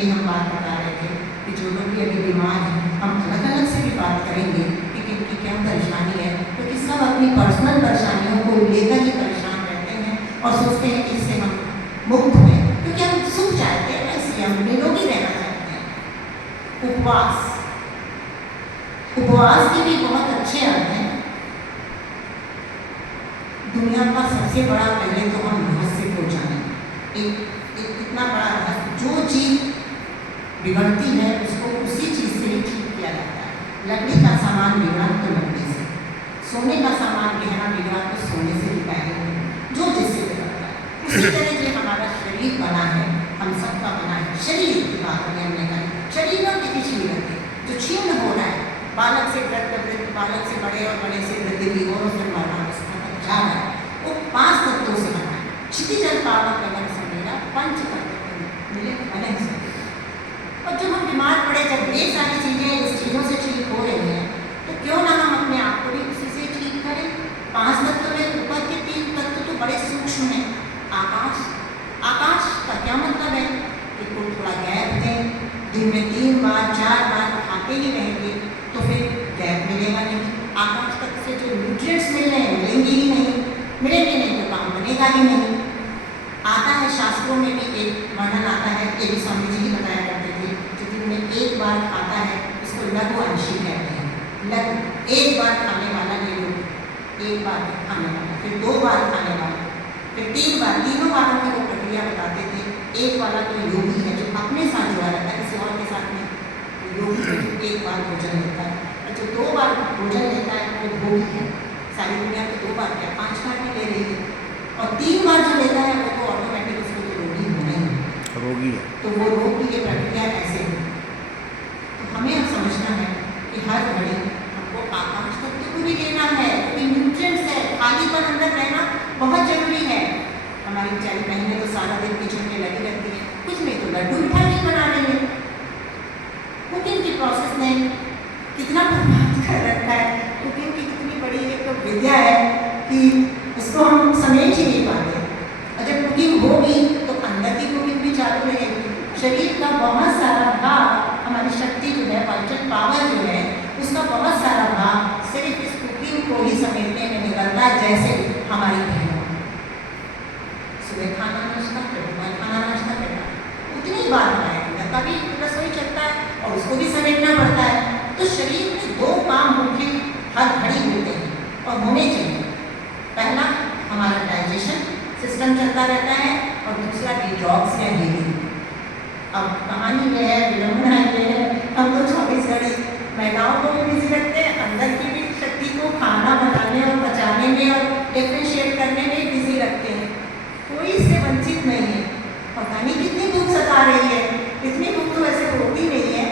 ये हम बात बता रहे थे कि जो लोग भी अभी बीमार हैं, हम अलग अलग से भी बात करेंगे कि किनकी क्या परेशानी है, क्योंकि सब अपनी पर्सनल परेशानियों को लेकर ही परेशान रहते हैं और सोचते हैं कि इससे हम मुक्त हुए, क्योंकि हम सुख चाहते हैं, इसलिए हम निरोगी रहना चाहते हैं। उपवास, उपवास के भी बहुत अच्छे अर्थ हैं। दुनिया का सबसे बड़ा, पहले तो हम रहस्य को जानें, एक इतना बड़ा रहस्य, जो चीज़ बिगड़ती है उसको उसी चीज़ से ही ठीक किया जाता है। लकड़ी का सामान बिगड़ा तो लकड़ी से, सोने का सामान गहना बिगड़ा तो सोने से ही पहले, जो जिससे बिगड़ता है। उसी तरह जो हमारा शरीर बना है, हम सबका बना है, शरीर की बात में हमने कहा, शरीर में कितनी शरीर है जो क्षीण हो रहा है, बालक से वृद्ध, बालक से बड़े और बड़े से वृद्धि भी और फिर मरणावस्था तक जा रहा है। वो 5 तत्वों से बना है। क्षितिजल पावक अगर समेरा पंच तत्व मिले बने से। और जब हम बीमार पड़े, जब ये सारी चीज़ें इस चीज़ों से ठीक हो रही हैं, तो क्यों ना हम अपने आप को भी उसी से ठीक करें। 5 तत्व में ऊपर के 3 तत्व तो बड़े सूक्ष्म हैं। आकाश, आकाश का क्या मतलब है कि को थोड़ा गैप दें, दिन में 3 बार 4 बार खाते ही रहेंगे तो फिर गैप मिलेगा नहीं। आकाश तक से जो न्यूट्रिएंट्स मिल रहे हैं मिलेंगे ही नहीं, मिलेंगे नहीं तो काम बनेगा ही नहीं। आता है शास्त्रों में भी एक वर्णन आता है, ये भी स्वामी जी ही बताया करते थे, जो दिन में 1 बार खाता है उसको लघु अंशी कहते हैं। लघु, 1 बार खाने वाला ये लोग, 1 बार खाने वाला, फिर 2 बार खाने वाला, फिर 3 बार, तीनों बारों की वो प्रक्रिया बताते थे। 1 वाला तो योगी है जो अपने साथ जुड़ा रहता है, किसी और के साथ नहीं। योगी है जो 1 बार भोजन लेता है, और जो 2 बार भोजन लेता है वो भोगी है। सारी दुनिया तो 2 बार क्या 5 बार भी ले रही है, और 3 बार जो लेता है वो तो ऑटोमेटिक उसको तो रोगी होना ही है, रोगी है। तो वो रोग की ये प्रक्रिया ऐसे है। तो हमें अब समझना है कि हर घड़ी हमको आकाश तत्व को भी लेना है, क्योंकि न्यूट्रिएंट्स है, खालीपन अंदर रहना बहुत जरूरी है। हमारी बेचारी बहनें तो सारा दिन किचन में लगी रहती है, कुछ नहीं तो लड्डू मिठाई बना रही है। कुकिंग की प्रोसेस ने कितना प्रभावित कर रखा है। कुकिंग की कितनी बड़ी एक तो विद्या है कि उसको हम समेट ही नहीं पाते। और जब कुकिंग होगी तो अंदर की कुकिंग भी चालू रहेगी। शरीर का बहुत सारा भाग, हमारी शक्ति जो है, वाइटल पावर जो है, उसका बहुत सारा भाग सिर्फ इस कुकिंग को ही समेटने में निकलता है। जैसे हमारी बहनों, सुबह खाना नाश्ता, फिर दोपहर खाना नाश्ता करना, उतनी बार बनाया तभी रसोई चलता है और उसको भी समेटना पड़ता है। तो शरीर में 2 काम मुख्य हर घड़ी होते हैं और होने चाहिए। पहला हमारा डाइजेशन सिस्टम चलता रहता है, और दूसरा डिटॉक्स या हीलिंग। अब कहानी ये है, विडंबना ये है, हम तो 24 घड़ी महिलाओं को भी बिजी रखते हैं, अंदर की भी शक्ति को खाना बनाने और पचाने में और डिफ्रेंशिएट करने में बिजी रखते हैं। कोई इससे वंचित नहीं है। पता नहीं कितनी भूख सता रही है, इतनी भूख तो वैसे होती नहीं है,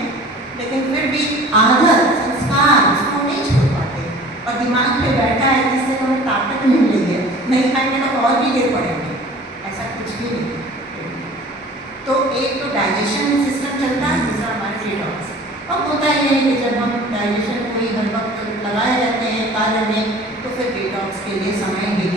लेकिन फिर भी आदत, संस्कार उसको नहीं छोड़ पाते, और दिमाग में बैठा है जिससे हमें ताकत नहीं मिली है, नहीं खाएंगे तो और भी गिर पड़ेंगे, ऐसा कुछ भी नहीं। तो एक तो डाइजेशन सिस्टम चलता है, दूसरा हमारा डिटॉक्स। अब होता ये है कि जब हम डाइजेशन को ही हर वक्त लगाए रहते हैं कार्य में, तो फिर डिटॉक्स के लिए समय ही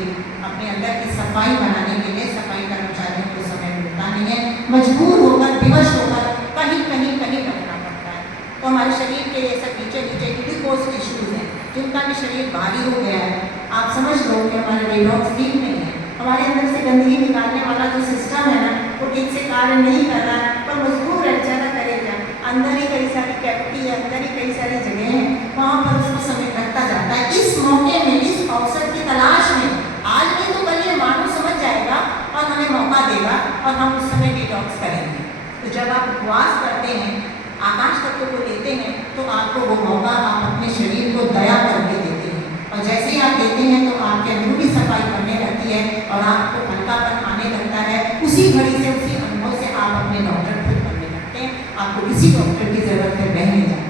अपने अंदर की सफाई बनाने के लिए सफाई कर्मचारियों को समय मिलता नहीं है, मजबूर होकर, विवश होकर कहीं कहीं कहीं रखना पड़ता है। तो हमारे शरीर के ये सब नीचे नीचे ग्लूकोज टिश्यूज हैं, जिनका भी शरीर भारी हो गया है। आप समझ लो कि हमारा डिटॉक्स ठीक नहीं है, हमारे अंदर से गंदगी निकालने वाला जो सिस्टम है ना, वो ठीक से कार्य नहीं कर रहा है, पर मजबूर है, बेचारा करेगा। अंदर ही कई सारी कैविटी है, अंदर ही कई सारी जगह हैं, वहाँ पर उसको समय रखता जाता है। इस मौके में, इस अवसर की तलाश में, आज नहीं तो कल ये मानव समझ जाएगा और हमें मौका देगा और हम उस समय डिटॉक्स करेंगे। तो जब आप उपवास करते हैं, आकाश तत्व को लेते हैं, तो आपको वो मौका आप अपने शरीर को दया करके देते हैं, और जैसे ही आप देते हैं तो आपके अंदर भी सफाई करने लगती है और आपको हल्कापन आने लगता है। उसी घड़ी से, उसी अनुभव से आप अपने डॉक्टर खुद बनने लगते हैं, आपको किसी डॉक्टर की जरूरत है बह नहीं जाती।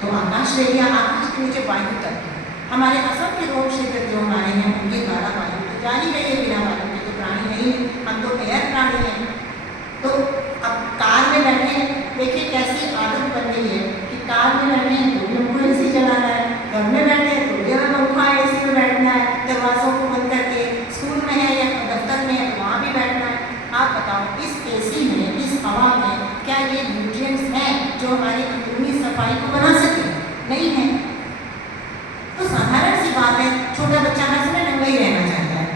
तो आकाश रह गया, आकाश के नीचे वायु तत्व, हमारे असंख्य रोग क्षेत्र जो हमारे हैं उनके द्वारा वायु तो जारी रही है, बिना वायु के तो प्राणी नहीं, हम तो एयर प्राणी हैं। तो अब कार में बैठे हैं, देखिए कैसी आदत बन गई है कि कार में बैठे हैं तो भी हमको एसी चलाना है, घर में बैठे हैं तो भी हमें पंखा एसी में बैठना है, दरवाजों को बंद करके, स्कूल में है या दफ्तर में है वहाँ भी बैठना है। आप बताओ, इस एसी में, इस हवा में जो हमारी अंदरूनी सफाई को बना सके, नहीं है। तो साधारण सी बात है, छोटा बच्चा हर समय नंगा ही रहना चाहता है,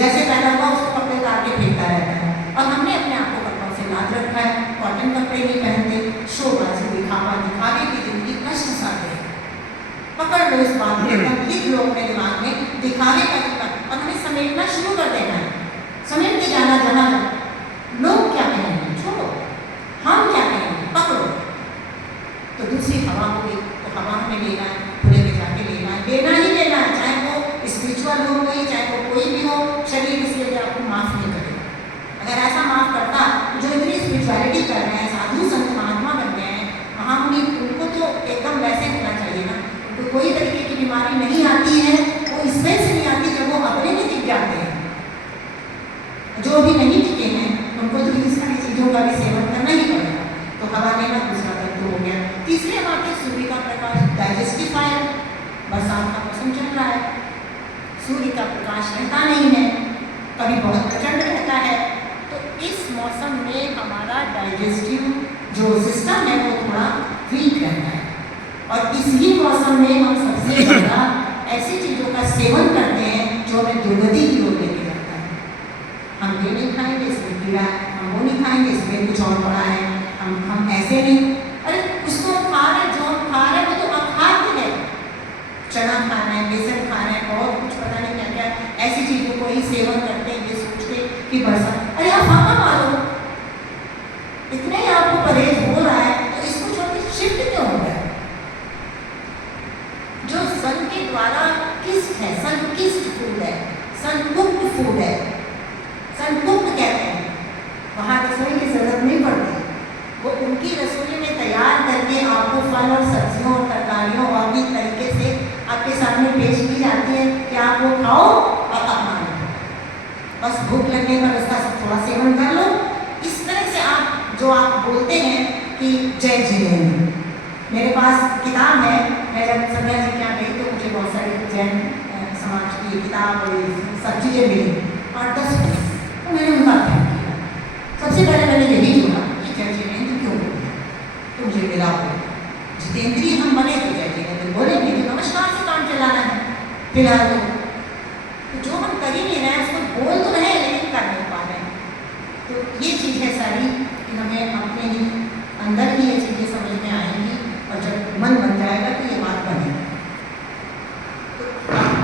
जैसे पैदा हुआ उसको कपड़े उतार के फेंकता रहता है। और हमने अपने आप को कपड़ों से लाद रखा है, कॉटन कपड़े नहीं पहनते, शोबाजी दिखावा, दिखावे की जिंदगी कष्ट साथ है। पकड़ लो इस बात को, लिख लो अपने दिमाग में, दिखावे का और हमें समेटना शुरू कर देना है, समेट के जाना जाना लोग क्या कहेंगे छोड़ो, हम क्या कहेंगे पकड़ो। तो दूसरी हवा को भी, तो हवा हमें लेना है, खुले में जाके लेना है, लेना ही लेना है, चाहे वो स्पिरिचुअल हो गई, चाहे वो कोई भी हो, शरीर इसके लिए आपको माफ नहीं करेगा। अगर ऐसा माफ करता, जो इतनी स्पिरिचुअलिटी कर रहे हैं, साधु संत महात्मा बन गए हैं, महामुनि, उनको तो एकदम वैसे होना चाहिए ना, उनको कोई तरीके की बीमारी नहीं आती है, वो इसमें से नहीं आती जब वो अपने में टिक जाते हैं। जो भी नहीं टिके हैं उनको तो इन सारी चीज़ों का भी सेवन करना ही पड़ेगा। तो हवा लेना दूसरा तत्व हो गया। तीसरे हमारे सूर्य का प्रकाश, डाइजेस्टिफायर, बरसात का मौसम चल रहा है, सूर्य का प्रकाश रहता नहीं है, कभी बहुत प्रचंड रहता है, तो इस मौसम में हमारा डाइजेस्टिव जो सिस्टम है वो थोड़ा वीक रहता है। और इसी मौसम में हम सबसे ज़्यादा ऐसी चीज़ों का सेवन करते हैं जो हमें दुर्गति की ओर लेके जाता है। हम ये नहीं खाएंगे इसमें कीड़ा है, हम वो नहीं खाएंगे इसमें कुछ और बड़ा है, हम ऐसे नहीं, अरे उसको हम खा रहे, जो हम खा रहे हैं वो तो अखाद्य है, चना खाना है, बेसन खाना है, बहुत कुछ पता नहीं क्या क्या ऐसी चीज़ों को ही सेवन करते हैं ये सोच के कि बरसात, अरे आप फाका मारो, इतने ही आपको परहेज हो रहा है तो इसको छोड़ के शिफ्ट क्यों हो रहा है? जो सन के द्वारा किस्ट है, सन किस्ट फूड है, सन कुक्ड फूड है, सन कुक्ड कहते हैं, वहाँ रसोई की जरूरत नहीं पड़ती, वो उनकी रसोई में तैयार करके आपको फल और सब्जियों और तरकारियों और भी तरीके से आपके सामने पेश की जाती है कि आप वो खाओ और अपना लो, बस भूख लगने पर उसका थोड़ा सेवन कर लो। इस तरह से आप जो आप बोलते हैं कि जय जिनेन्द्र, मेरे पास किताब है, मैं जब संध्या जी के यहाँ गई तो मुझे बहुत सारी जैन समाज की किताब और सब चीज़ें मिली और 10 तो मैंने उनका अध्ययन किया। सबसे पहले मैंने यही जोड़ा कि जय जिनेन्द्र क्यों बोले, तो मुझे मिला हो जितेंद्रिय हम बने तो जय जिनेन्द्र बोलेंगे, तो नमस्कार से काम चलाना है फिलहाल तो जो हम कर ही नहीं रहे हैं उसको बोल तो रहे लेकिन कर नहीं पा रहे हैं। तो ये चीज़ है सारी कि हमें अपने ही अंदर ही ये चीज़ें समझ में आएंगी और जब मन बन जाएगा तो ये बात बनेगी। तो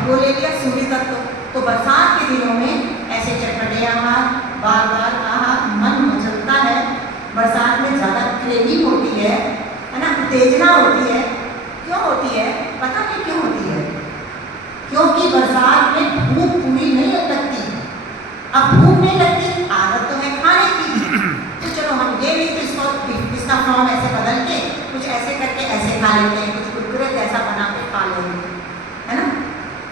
वो ले लिया सूर्य तत्व, तो बरसात के दिनों में ऐसे चटपटे आहार, बार बार आहार, मन मचलता है, बरसात में ज़्यादा क्रेविंग होती है ना, उत्तेजना होती है। क्यों होती है? पता नहीं क्यों होती है, क्योंकि बरसात में भूख पूरी नहीं लगती। अब भूख नहीं लगती, आदत तो है खाने की, तो चलो हम ये नहीं तो इसका फॉर्म ऐसे बदल के कुछ ऐसे करके ऐसे खा लेते हैं, कुछ कुरकुरे ऐसा बना के खा लेंगे, है ना।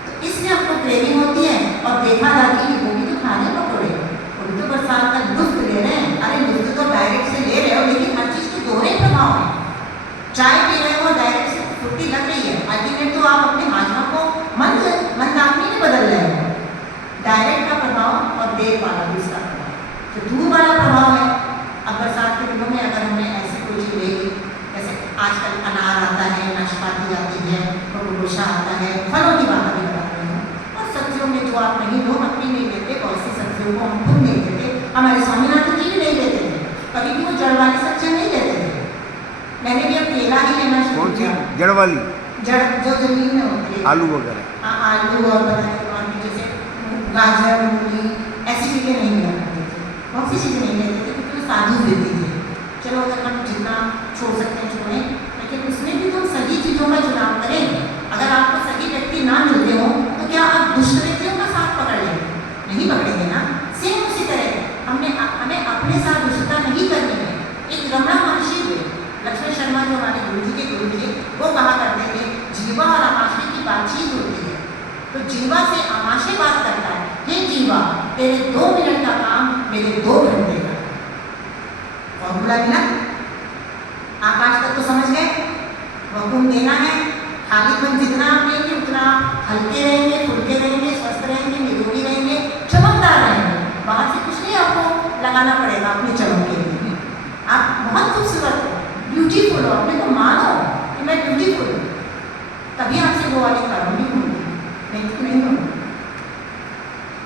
तो इसलिए हमको क्रेविंग होती है। और देखा जाती है वो भी तो खाने पकौड़े, वो भी तो बरसात का लुत्फ ले रहे हैं। अरे लुत्फ तो डायरेक्ट से ले रहे हो, लेकिन हर चीज़ के दोहरे प्रभाव है। चाय पी रहे हो, डायरेक्ट से फुर्ती लग रही है, अल्टीमेट तो आप अपने हाजमा को मंदाग्नि में बदल रहे हो। डायरेक्ट का प्रभाव और देर वाला दूसरा प्रभाव, तो दूर वाला प्रभाव है। अब बरसात के दिनों में अगर हमने ऐसी कोई चीज़ ले ली, जैसे आजकल अनार आता है, नाशपाती आती है, खरबूजा आता है, फलों की बात अभी बता रही हूँ। और सब्जियों में जो आप नहीं लो, अपनी नहीं लेते, बहुत सी सब्जियों को हम खुद नहीं लेते, हमारे स्वामीनाथन जी भी नहीं लेते थे, कभी भी वो जड़ वाली सब्जियाँ नहीं लेते थे। मैंने भी अब केला ही लेना शुरू किया। जड़ वाली? जड़ जो जमीन में होती है, आलू वगैरह? हाँ, आलू और जैसे गाजर, मूली, ऐसी चीज़ें नहीं लिया करते थे, बहुत सी चीज़ें नहीं लेते थे क्योंकि वो साधु देती थी। चलो अगर हम जितना छोड़ सकते हैं छोड़ें, लेकिन उसमें भी तो सही चीज़ों का चुनाव करें। अगर आपको सही व्यक्ति ना मिलते हो तो क्या आप दुष्ट व्यक्तियों का साथ पकड़ लेंगे? नहीं पकड़ेंगे ना। सेम उसी तरह हमें अपने साथ दुष्टता नहीं करनी है। एक रमणा महर्षि हुए, लक्ष्मण शर्मा जो हमारे गुरु जी के गुरु थे, वो कहा करते थे जीवा और आमाशय की बातचीत होती है, तो जीवा से आमाशय बात करता है, हे जीवा तेरे 2 मिनट का काम मेरे 2 घंटे का। फॉर्मूला मिला, आकाश तक तो समझ गए, हुक्म देना है, खालीपन जितना आप लेंगे उतना हल्के रहेंगे, फुल्के रहेंगे, स्वस्थ रहेंगे, निरोगी रहेंगे, चमकदार रहेंगे। बाहर से कुछ नहीं आपको लगाना पड़ेगा अपने चमक के लिए। आप बहुत खूबसूरत हो, ब्यूटी ब्यूटीफुल हो, अपने को मानो कि मैं ब्यूटीफुल हूँ, तभी आपसे वो वाली